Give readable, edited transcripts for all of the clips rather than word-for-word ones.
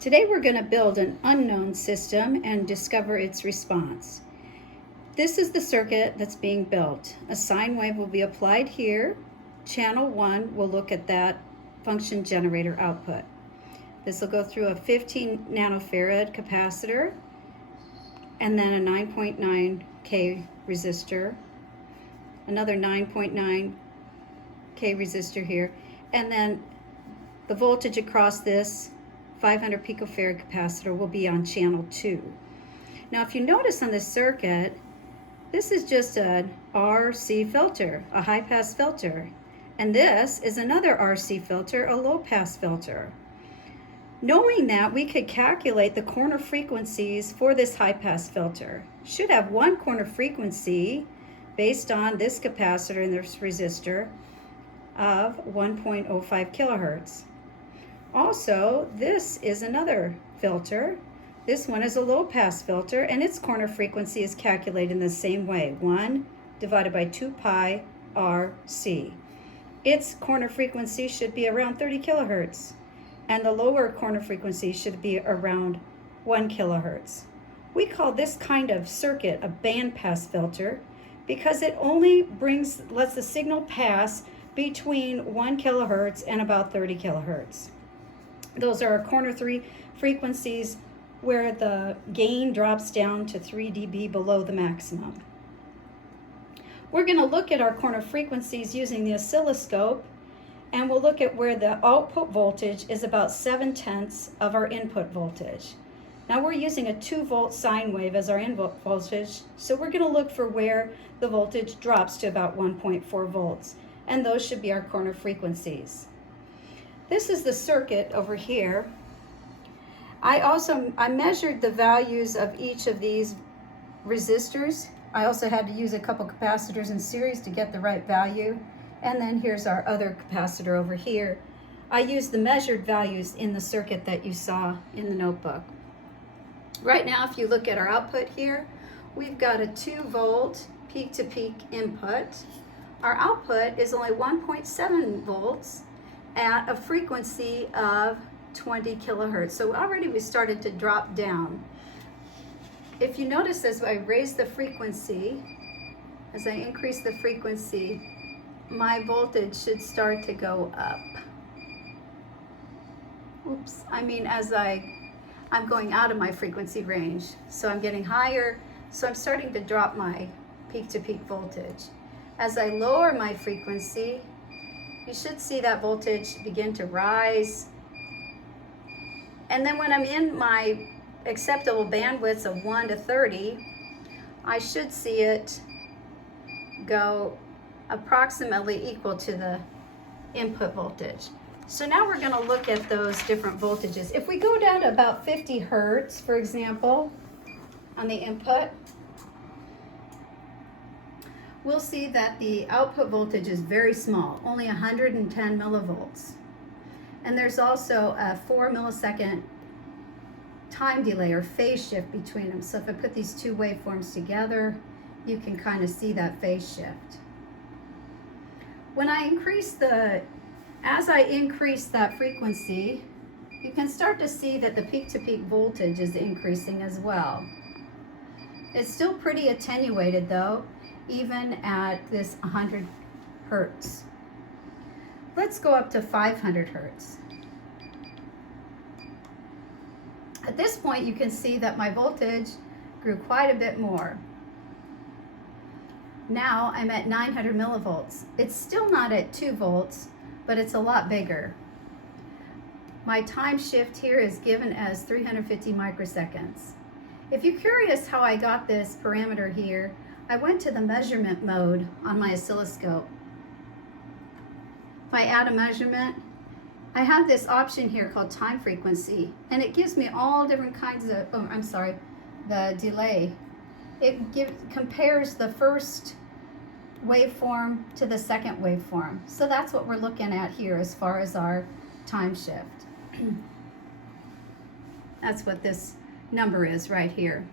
Today we're going to build an unknown system and discover its response. This is the circuit that's being built. A sine wave will be applied here. Channel 1 will look at that function generator output. This will go through a 15 nanofarad capacitor and then a 9.9K resistor, another 9.9K resistor here, and then the voltage across this 500 picofarad capacitor will be on channel 2. Now if you notice on this circuit, this is just an RC filter, a high pass filter, and this is another RC filter, a low pass filter. Knowing that, we could calculate the corner frequencies for this high pass filter. Should have one corner frequency based on this capacitor and this resistor of 1.05 kilohertz. Also, this is another filter. This one is a low pass filter, and its corner frequency is calculated in the same way, 1 divided by 2 pi RC. Its corner frequency should be around 30 kilohertz, and the lower corner frequency should be around 1 kilohertz. We call this kind of circuit a bandpass filter because it only lets the signal pass between 1 kilohertz and about 30 kilohertz. Those are our corner frequencies where the gain drops down to 3 dB below the maximum. We're going to look at our corner frequencies using the oscilloscope, and we'll look at where the output voltage is about 7/10 of our input voltage. Now we're using a 2-volt sine wave as our input voltage, so we're going to look for where the voltage drops to about 1.4 volts, and those should be our corner frequencies. This is the circuit over here. I measured the values of each of these resistors. I also had to use a couple capacitors in series to get the right value. And then here's our other capacitor over here. I used the measured values in the circuit that you saw in the notebook. Right now, if you look at our output here, we've got a 2-volt peak-to-peak input. Our output is only 1.7 volts at a frequency of 20 kilohertz. So already we started to drop down. If you notice, as I raise the frequency, as I increase the frequency, my voltage should start to go up. Oops, I mean as I'm going out of my frequency range. So I'm getting higher, so I'm starting to drop my peak-to-peak voltage. As I lower my frequency, you should see that voltage begin to rise. And then when I'm in my acceptable bandwidths of 1 to 30, I should see it go approximately equal to the input voltage. So now we're going to look at those different voltages. If we go down to about 50 hertz, for example, on the input, we'll see that the output voltage is very small, only 110 millivolts. And there's also a 4 millisecond time delay or phase shift between them. So if I put these two waveforms together, you can kind of see that phase shift. When I as I increase that frequency, you can start to see that the peak-to-peak voltage is increasing as well. It's still pretty attenuated though, even at this 100 hertz. Let's go up to 500 hertz. At this point, you can see that my voltage grew quite a bit more. Now I'm at 900 millivolts. It's still not at 2 volts, but it's a lot bigger. My time shift here is given as 350 microseconds. If you're curious how I got this parameter here, I went to the measurement mode on my oscilloscope. If I add a measurement, I have this option here called time frequency, and it gives me all different kinds of, the delay. It compares the first waveform to the second waveform. So that's what we're looking at here as far as our time shift. That's what this number is right here.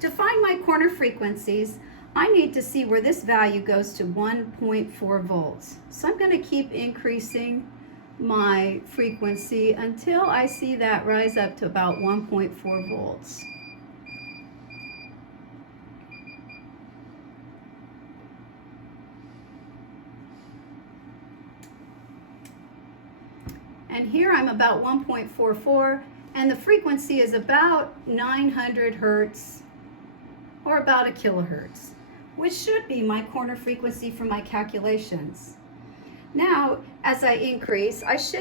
To find my corner frequencies, I need to see where this value goes to 1.4 volts. So I'm going to keep increasing my frequency until I see that rise up to about 1.4 volts. And here I'm about 1.44, and the frequency is about 900 hertz, or about a kilohertz, which should be my corner frequency for my calculations. Now, as I increase, as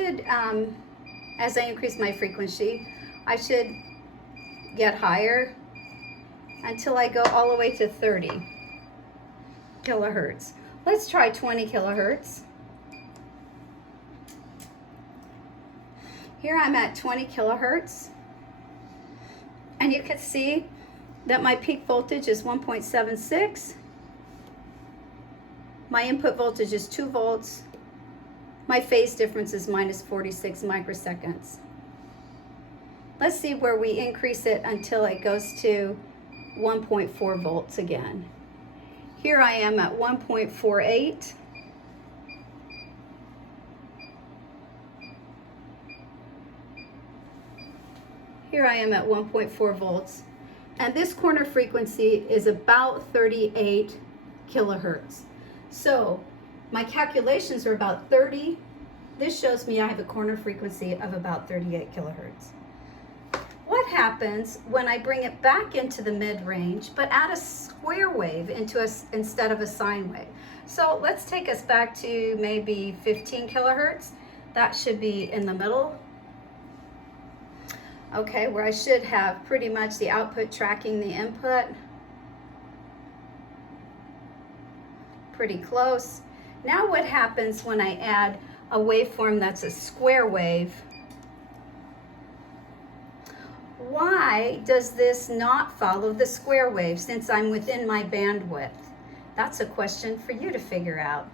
I increase my frequency, I should get higher until I go all the way to 30 kilohertz. Let's try 20 kilohertz. Here I'm at 20 kilohertz, and you can see that my peak voltage is 1.76. My input voltage is 2 volts. My phase difference is minus 46 microseconds. Let's see where we increase it until it goes to 1.4 volts again. Here I am at 1.48. Here I am at 1.4 volts, and this corner frequency is about 38 kilohertz. So my calculations are about 30. This shows me I have a corner frequency of about 38 kilohertz. What happens when I bring it back into the mid-range, but add a square wave instead of a sine wave? So let's take us back to maybe 15 kilohertz. That should be in the middle. Okay, where I should have pretty much the output tracking the input. Pretty close. Now what happens when I add a waveform that's a square wave? Why does this not follow the square wave since I'm within my bandwidth? That's a question for you to figure out.